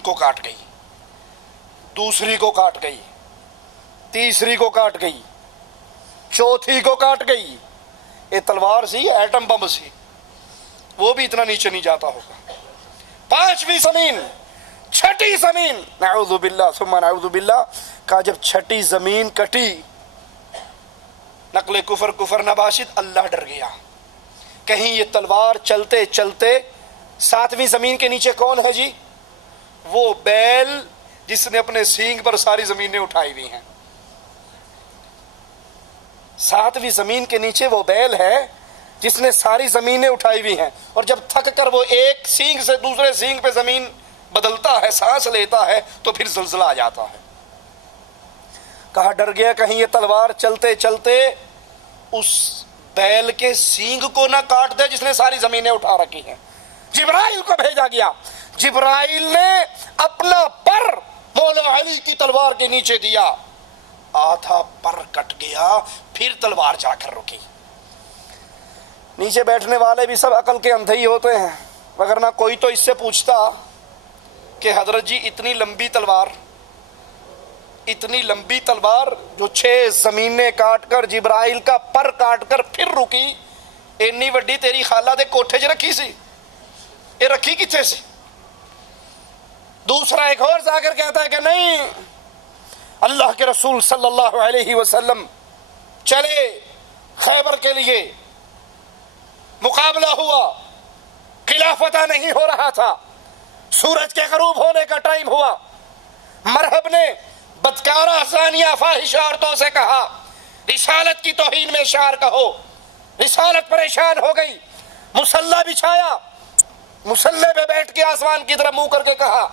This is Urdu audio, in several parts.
کو کاٹ گئی، دوسری کو کاٹ گئی، تیسری کو کاٹ گئی، چوتھی کو کاٹ گئی۔ یہ تلوار سی، ایٹم بم سی، وہ بھی اتنا نیچے نہیں جاتا ہوگا۔ پانچویں زمین، چھٹی زمین، نعوذ باللہ ثم نعوذ باللہ، کہا جب چھٹی زمین کٹی، نقل کفر نباشد، اللہ ڈر گیا کہیں یہ تلوار چلتے چلتے ساتویں زمین کے نیچے کون ہے جی؟ وہ بیل جس نے اپنے سینگ پر ساری زمینیں اٹھائی ہوئی ہیں۔ ساتویں زمین کے نیچے وہ بیل ہے جس نے ساری زمینیں اٹھائی ہوئی ہیں، اور جب تھک کر وہ ایک سینگ سے دوسرے سینگ پہ زمین بدلتا ہے، سانس لیتا ہے، تو پھر زلزلہ آ جاتا ہے۔ کہا ڈر گیا کہیں یہ تلوار چلتے چلتے اس بیل کے سینگ کو نہ کاٹ دے جس نے ساری زمینیں اٹھا رکھی ہیں۔ جبرائیل کو بھیجا گیا، جبرائیل نے اپنا پر مولا علی کی تلوار کے نیچے دیا، آدھا پر کٹ گیا، پھر تلوار جا کر رکی۔ نیچے بیٹھنے والے بھی سب عقل کے اندھے ہی ہوتے ہیں، وگرنہ کوئی تو اس سے پوچھتا کہ حضرت جی اتنی لمبی تلوار جو 6 زمینیں کاٹ کر جبرائیل کا پر کاٹ کر پھر رکی، اتنی وڈی تیری خالہ دے کوٹھے چ رکھی سی، یہ رکھی کتنے سی؟ دوسرا ایک اور جا کر کہتا ہے کہ نہیں، اللہ کے رسول صلی اللہ علیہ وسلم چلے خیبر کے لیے، مقابلہ ہوا، قلعہ فتح نہیں ہو رہا تھا، سورج کے غروب ہونے کا ٹائم ہوا، مرحب نے بدکارہ زانیہ فاحشہ عورتوں سے کہا رسالت کی توہین میں اشعار کہو، رسالت پریشان ہو گئی، مصلی بچھایا، مصلی پہ بیٹھ کے آسمان کی طرف منہ کر کے کہا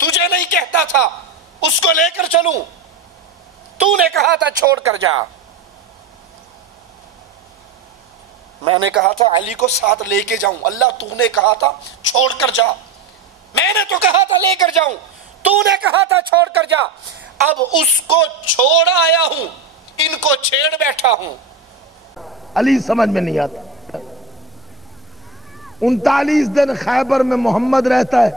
تجھے نہیں کہتا تھا اس کو لے کر چلوں، تو نے کہا تھا چھوڑ کر جا، میں نے کہا تھا علی کو ساتھ لے کے جاؤں، اللہ تو نے کہا تھا چھوڑ کر جا، میں نے تو کہا تھا لے کر جاؤں، تو نے کہا تھا چھوڑ کر جا، اب اس کو چھوڑ آیا ہوں، ان کو چھیڑ بیٹھا ہوں۔ علی سمجھ میں نہیں آتا۔ 39 دن خیبر میں محمد رہتا ہے،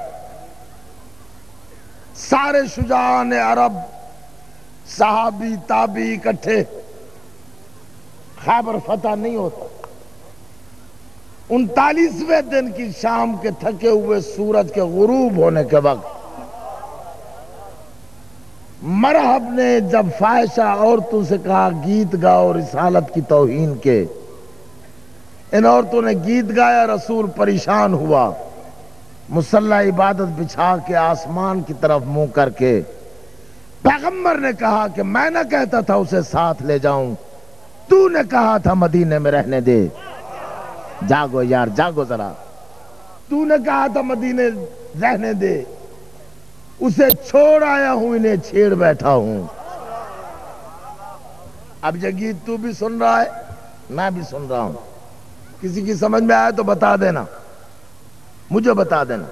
سارے شجاعان عرب، صحابی تابعی اکٹھے، خیبر فتح نہیں ہوتا۔ 39ویں دن کی شام کے تھکے ہوئے سورج کے غروب ہونے کے وقت مرحب نے جب فاحشہ عورتوں سے کہا گیت گاؤ رسالت کی توہین کے، ان عورتوں نے گیت گایا، رسول پریشان ہوا، مصلی عبادت بچھا کے آسمان کی طرف منہ کر کے، پیغمبر نے کہا کہ میں نہ کہتا تھا اسے ساتھ لے جاؤں، تو نے کہا تھا مدینے میں رہنے دے، جاگو یار جاگو ذرا، تو نے کہا تھا مدینے رہنے دے، اسے چھوڑ آیا ہوں، انہیں چھیڑ بیٹھا ہوں۔ اب یہ گیت تو بھی سن رہا ہے، میں بھی سن رہا ہوں، کسی کی سمجھ میں آیا تو بتا دینا، مجھے بتا دینا۔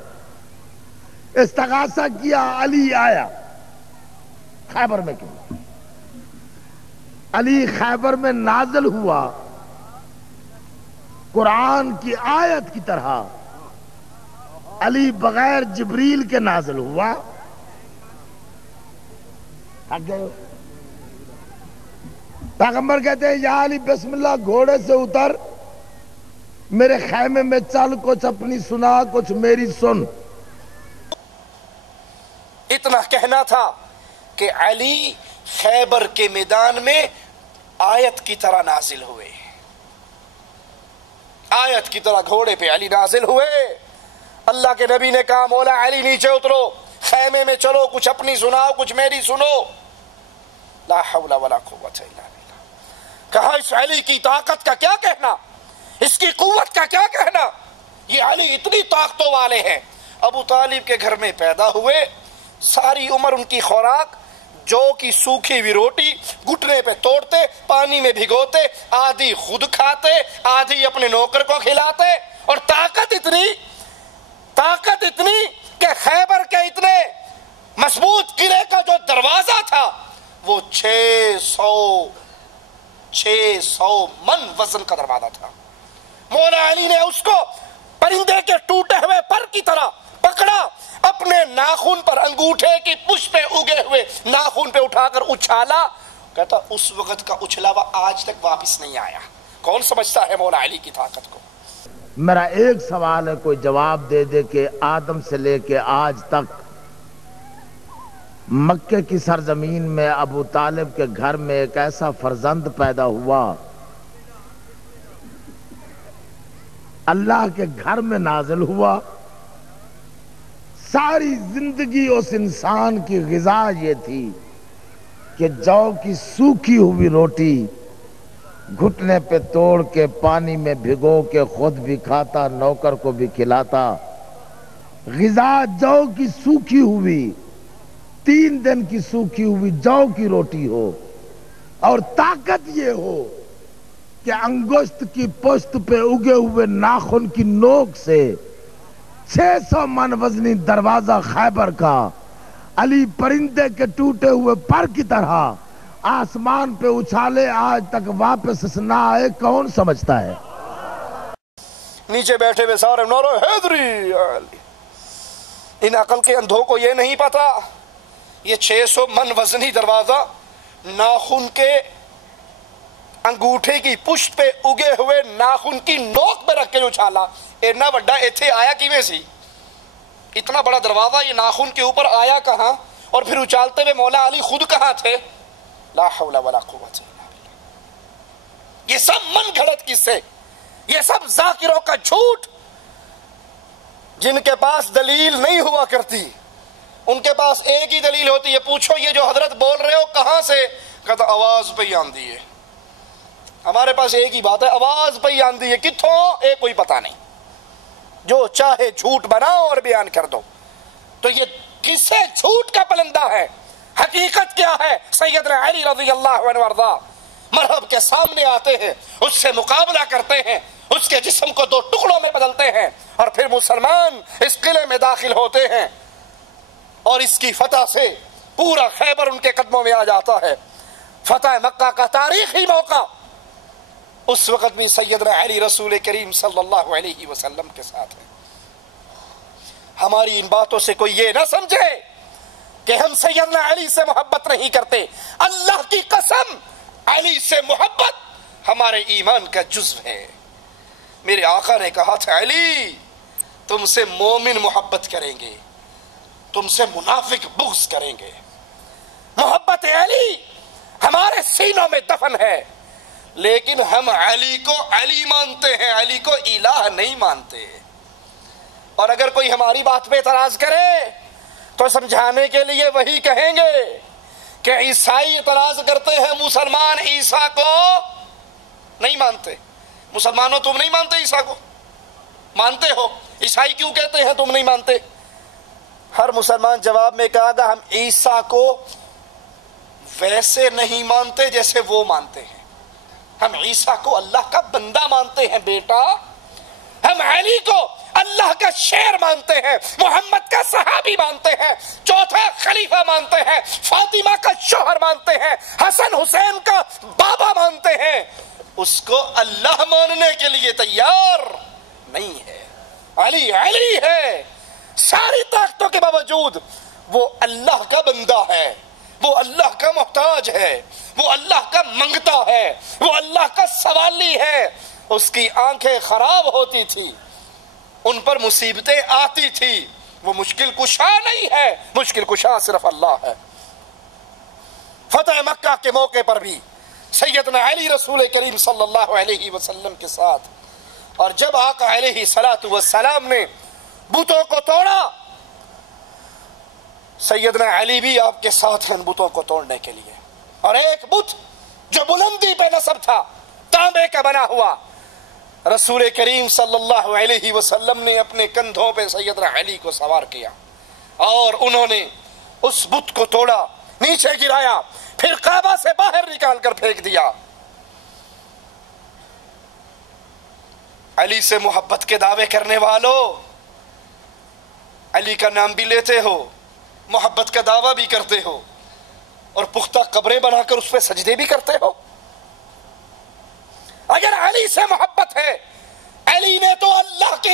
استغاثہ کیا، علی آیا خیبر میں، کیوں علی خیبر میں نازل ہوا قرآن کی آیت کی طرح، علی بغیر جبریل کے نازل ہوا۔ تھک گئے ہو؟ پیغمبر کہتے ہیں یا علی بسم اللہ، گھوڑے سے اتر، میرے خیمے میں چل، کچھ اپنی سنا کچھ میری سن۔ اتنا کہنا تھا کہ علی خیبر کے میدان میں آیت کی طرح نازل ہوئے، آیت کی طرح گھوڑے پہ علی نازل ہوئے۔ اللہ کے نبی نے کہا مولا علی نیچے اترو، خیمے میں چلو، کچھ اپنی سناؤ کچھ میری سنو۔ لا حول ولا قوت الا باللہ۔ کہا اس علی کی طاقت کا کیا کہنا، اس کی قوت کا کیا کہنا، یہ علی اتنی طاقتوں والے ہیں۔ ابو طالب کے گھر میں پیدا ہوئے، ساری عمر ان کی خوراک جو کی سوکھی ہوئی روٹی گھٹنے پہ توڑتے، پانی میں بھگوتے، آدھی خود کھاتے، آدھی اپنے نوکر کو کھلاتے، اور طاقت اتنی کہ خیبر کے اتنے مضبوط قلعے کا جو دروازہ تھا وہ 600 من وزن کا دروازہ تھا۔ مولا علی نے اس کو پرندے کے ٹوٹے ہوئے پر کی طرح پکڑا، اپنے ناخن پر انگوٹھے کی پشت پہ اگے ہوئے ناخن پہ اٹھا کر اچھالا، کہتا اس وقت کا اچھلا ہوا آج تک واپس نہیں آیا۔ کون سمجھتا ہے مولا علی کی طاقت کو؟ میرا ایک سوال ہے، کوئی جواب دے دے کہ آدم سے لے کے آج تک مکے کی سرزمین میں ابو طالب کے گھر میں ایک ایسا فرزند پیدا ہوا، اللہ کے گھر میں نازل ہوا، ساری زندگی اس انسان کی غذا یہ تھی کہ جو کی سوکھی ہوئی روٹی گھٹنے پہ توڑ کے پانی میں بھگو کے خود بھی کھاتا، نوکر کو بھی کھلاتا۔ غذا جو کی سوکھی ہوئی، 3 دن کی سوکھی ہوئی جو کی روٹی ہو، اور طاقت یہ ہو کہ انگشت کی پشت پہ اگے ہوئے ناخن کی نوک سے 600 من وزنی دروازہ خیبر کا علی پرندے کے ٹوٹے ہوئے پر کی طرح آسمان پہ اچھالے، آج تک واپس نہ آئے، کون سمجھتا ہے؟ نیچے بیٹھے ہوئے سارے نعرہ حیدری علی۔ ان عقل کے اندھوں کو یہ نہیں پتا یہ 600 من وزنی دروازہ ناخن کے انگوٹھے کی پشت پہ اگے ہوئے ناخن کی نوک پہ رکھ کے اچھالا، اتنا بڑا ایتھے آیا کیویں سی؟ اتنا بڑا دروازہ یہ ناخن کے اوپر آیا کہاں؟ اور پھر اچھالتے ہوئے مولا علی خود کہاں تھے؟ لا حول ولا قوت الا باللہ۔ یہ سب من گھڑت قصے، یہ سب ذاکروں کا جھوٹ، جن کے پاس دلیل نہیں ہوا کرتی۔ ان کے پاس ایک ہی دلیل ہوتی ہے، پوچھو یہ جو حضرت بول رہے ہو کہاں سے؟ کہتا آواز پہ ہی آندی ہے۔ ہمارے پاس ایک ہی بات ہے، آواز پہ ہی آندی ہے، کتھوں ایک کوئی پتہ نہیں، جو چاہے جھوٹ بناؤ اور بیان کر دو۔ تو یہ قصے جھوٹ کا پلندہ ہے۔ حقیقت کیا ہے؟ سیدنا علی رضی اللہ عنہ وارضا مرحب کے سامنے آتے ہیں، اس سے مقابلہ کرتے ہیں، اس کے جسم کو 2 ٹکڑوں میں بدلتے ہیں، اور پھر مسلمان اس قلعے میں داخل ہوتے ہیں، اور اس کی فتح سے پورا خیبر ان کے قدموں میں آ جاتا ہے۔ فتح مکہ کا تاریخی موقع، اس وقت بھی سیدنا علی رسول کریم صلی اللہ علیہ وسلم کے ساتھ ہے۔ ہماری ان باتوں سے کوئی یہ نہ سمجھے کہ ہم سیدنا علی سے محبت نہیں کرتے۔ اللہ کی قسم، علی سے محبت ہمارے ایمان کا جزو ہے۔ میرے آقا نے کہا تھا علی تم سے مومن محبت کریں گے، تم سے منافق بغض کریں گے۔ محبت علی ہمارے سینوں میں دفن ہے، لیکن ہم علی کو علی مانتے ہیں، علی کو الہ نہیں مانتے۔ اور اگر کوئی ہماری بات پہ اعتراض کرے تو سمجھانے کے لیے وہی کہیں گے کہ عیسائی اعتراض کرتے ہیں مسلمان عیسیٰ کو نہیں مانتے۔ مسلمانوں تم نہیں مانتے عیسیٰ کو؟ مانتے ہو، عیسائی کیوں کہتے ہیں تم نہیں مانتے؟ ہر مسلمان جواب میں کہا گا ہم عیسیٰ کو ویسے نہیں مانتے جیسے وہ مانتے ہیں، ہم عیسیٰ کو اللہ کا بندہ مانتے ہیں بیٹا، ہم علی کو اللہ کا شیر مانتے ہیں، محمد کا صحابی مانتے ہیں، چوتھا خلیفہ مانتے ہیں، فاطمہ کا شوہر مانتے ہیں، حسن حسین کا بابا مانتے ہیں، اس کو اللہ ماننے کے لیے تیار نہیں ہے۔ علی علی ہے، ساری طاقتوں کے باوجود وہ اللہ کا بندہ ہے، وہ اللہ کا محتاج ہے، وہ اللہ کا منگتا ہے، وہ اللہ کا سوالی ہے۔ اس کی آنکھیں خراب ہوتی تھی، ان پر مصیبتیں آتی تھی، وہ مشکل کشا نہیں ہے، مشکل کشا صرف اللہ ہے۔ فتح مکہ کے موقع پر بھی سیدنا علی رسول کریم صلی اللہ علیہ وسلم کے ساتھ، اور جب آقا علیہ الصلوۃ والسلام نے بتوں کو توڑا، سیدنا علی بھی آپ کے ساتھ ہیں بتوں کو توڑنے کے لیے۔ اور ایک بت جو بلندی پہ نصب تھا، تانبے کا بنا ہوا، رسول کریم صلی اللہ علیہ وسلم نے اپنے کندھوں پہ سیدنا علی کو سوار کیا، اور انہوں نے اس بت کو توڑا، نیچے گرایا، پھر کعبہ سے باہر نکال کر پھینک دیا۔ علی سے محبت کے دعوے کرنے والوں، علی کا نام بھی لیتے ہو، محبت کا دعویٰ بھی کرتے ہو، اور پختہ قبریں بنا کر اس پہ سجدے بھی کرتے ہو۔ اگر علی سے محبت ہے، علی نے تو اللہ کے